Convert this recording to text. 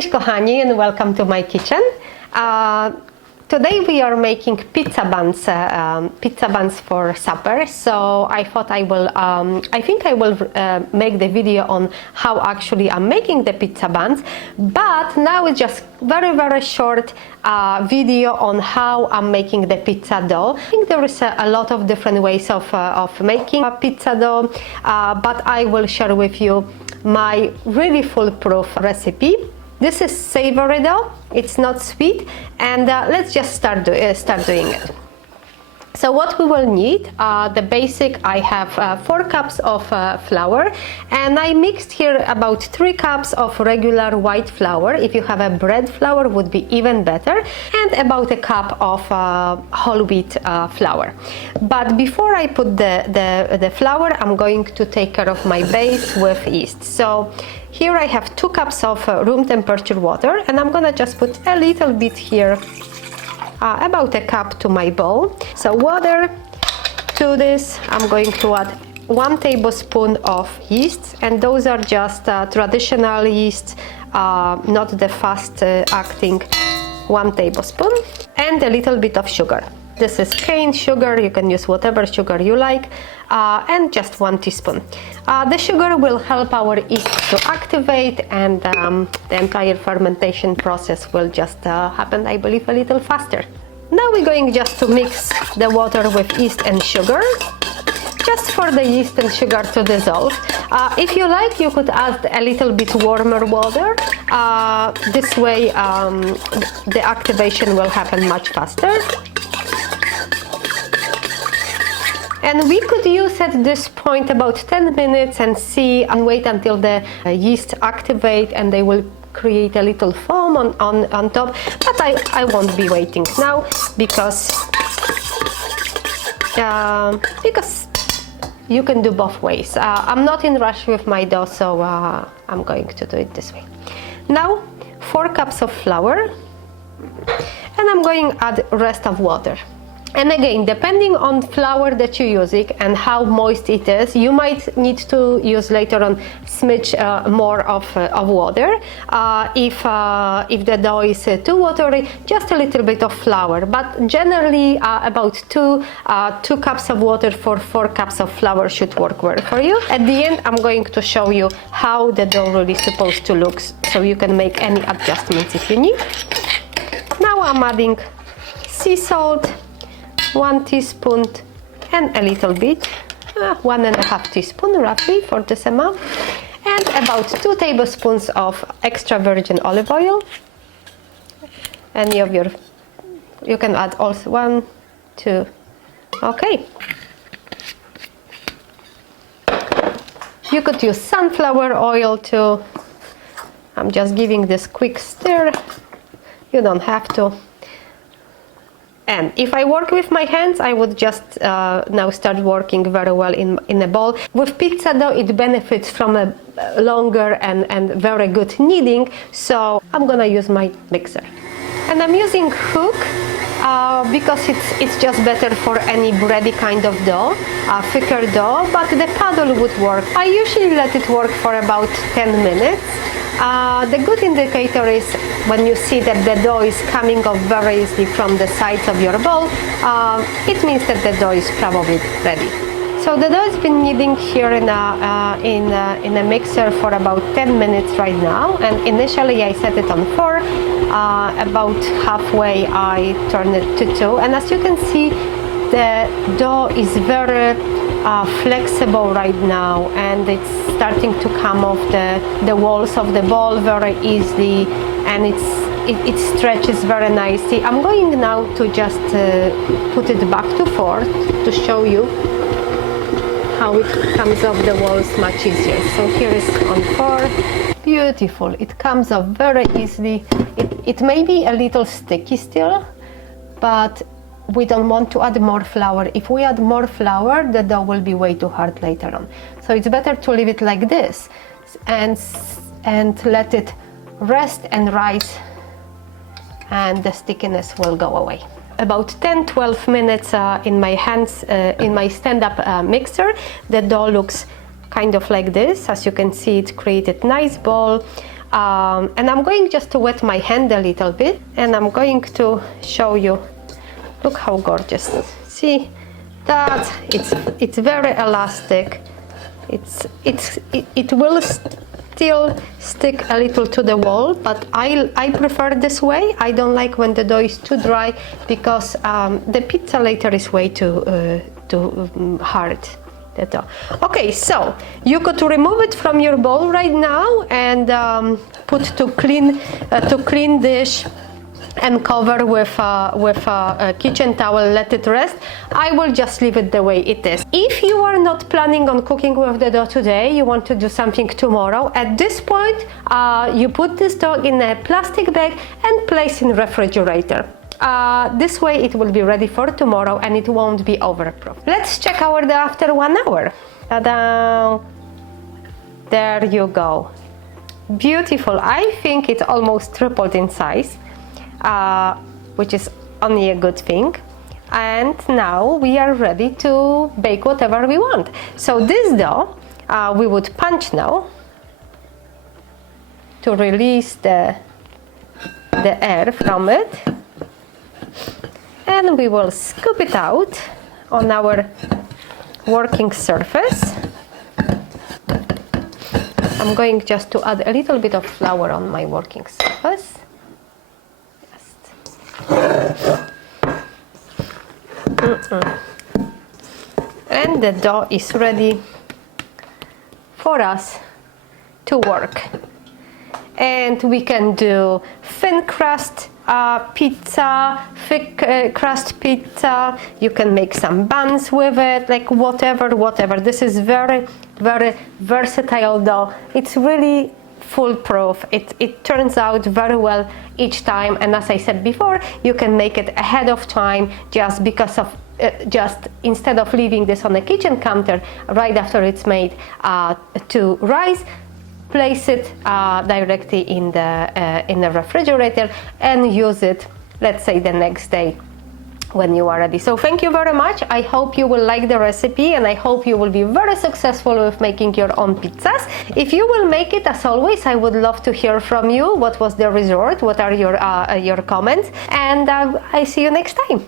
Cześć kochani and welcome to my kitchen. Today we are making pizza buns for supper. So I thought I think I will make the video on how actually I'm making the pizza buns. But now it's just very short video on how I'm making the pizza dough. I think there is a lot of different ways of making a pizza dough, but I will share with you my really foolproof recipe. This is savory dough, it's not sweet, and let's just start doing it. So what we will need, the basic, I have 4 cups of flour, and I mixed here about 3 cups of regular white flour. If you have a bread flour, would be even better, and about a cup of whole wheat flour. But before I put the flour, I'm going to take care of my base with yeast. So here I have 2 cups of room temperature water, and I'm gonna just put a little bit here, about a cup to my bowl. So water. To this I'm going to add 1 tablespoon of yeast, and those are just traditional yeast, not the fast acting. 1 tablespoon, and a little bit of sugar. This is cane sugar, you can use whatever sugar you like, and just 1 teaspoon. The sugar will help our yeast to activate, and the entire fermentation process will just happen, I believe, a little faster. Now we're going just to mix the water with yeast and sugar, just for the yeast and sugar to dissolve. If you like, you could add a little bit warmer water. This way the activation will happen much faster. And we could use at this point about 10 minutes and see and wait until the yeast activate, and they will create a little foam on top. But I won't be waiting now because you can do both ways. I'm not in rush with my dough, so I'm going to do it this way. Now 4 cups of flour, and I'm going to add rest of water. And again, depending on flour that you're using and how moist it is, you might need to use later on smidge more of water. If the dough is too watery, just a little bit of flour. But generally, about 2 cups of water for 4 cups of flour should work well for you. At the end, I'm going to show you how the dough really is supposed to look, so you can make any adjustments if you need. Now I'm adding sea salt, 1 teaspoon, and a little bit, 1.5 teaspoon roughly for this amount, and about 2 tablespoons of extra virgin olive oil. Any of you can add also 1, 2, okay. You could use sunflower oil too. I'm just giving this quick stir, you don't have to. And if I work with my hands, I would just now start working very well in a bowl. With pizza dough, it benefits from a longer and very good kneading, so I'm gonna use my mixer. And I'm using hook because it's just better for any bready kind of dough, thicker dough, but the paddle would work. I usually let it work for about 10 minutes. The good indicator is when you see that the dough is coming off very easily from the sides of your bowl, it means that the dough is probably ready. So the dough has been kneading here in a mixer for about 10 minutes right now, and initially I set it on 4. About halfway I turn it to 2, and as you can see, the dough is very flexible right now, and it's starting to come off the walls of the bowl very easily, and it stretches very nicely. I'm going now to just put it back to 4 to show you how it comes off the walls much easier. So here is on 4. Beautiful, it comes off very easily. It may be a little sticky still, but we don't want to add more flour. If we add more flour, the dough will be way too hard later on. So it's better to leave it like this and let it rest and rise, and the stickiness will go away. About 10-12 minutes in my hands, in my stand-up mixer, the dough looks kind of like this. As you can see, it created nice ball. And I'm going just to wet my hand a little bit, and I'm going to show you. Look how gorgeous. See that it's very elastic. It will still stick a little to the wall, but I prefer this way. I don't like when the dough is too dry, because the pizza later is way too hard. The dough. Okay, so you could remove it from your bowl right now and put to clean dish and cover with a kitchen towel, let it rest. I will just leave it the way it is. If you are not planning on cooking with the dough today, you want to do something tomorrow, at this point you put this dough in a plastic bag and place in refrigerator. This way it will be ready for tomorrow and it won't be overproof. Let's check our dough after 1 hour. Ta-da! There you go. Beautiful. I think it almost tripled in size. Which is only a good thing. And now we are ready to bake whatever we want. So this dough we would punch now to release the air from it, and we will scoop it out on our working surface. I'm going just to add a little bit of flour on my working surface. And the dough is ready for us to work. And we can do thin crust pizza, thick crust pizza. You can make some buns with it, like whatever. This is very, very versatile dough. It's really foolproof. It turns out very well each time, and as I said before, you can make it ahead of time just because of instead of leaving this on the kitchen counter right after it's made to rise, place it directly in the refrigerator and use it, let's say, the next day when you are ready. So thank you very much. I hope you will like the recipe, and I hope you will be very successful with making your own pizzas. If you will make it, as always, I would love to hear from you. What was the result? What are your comments? And I see you next time.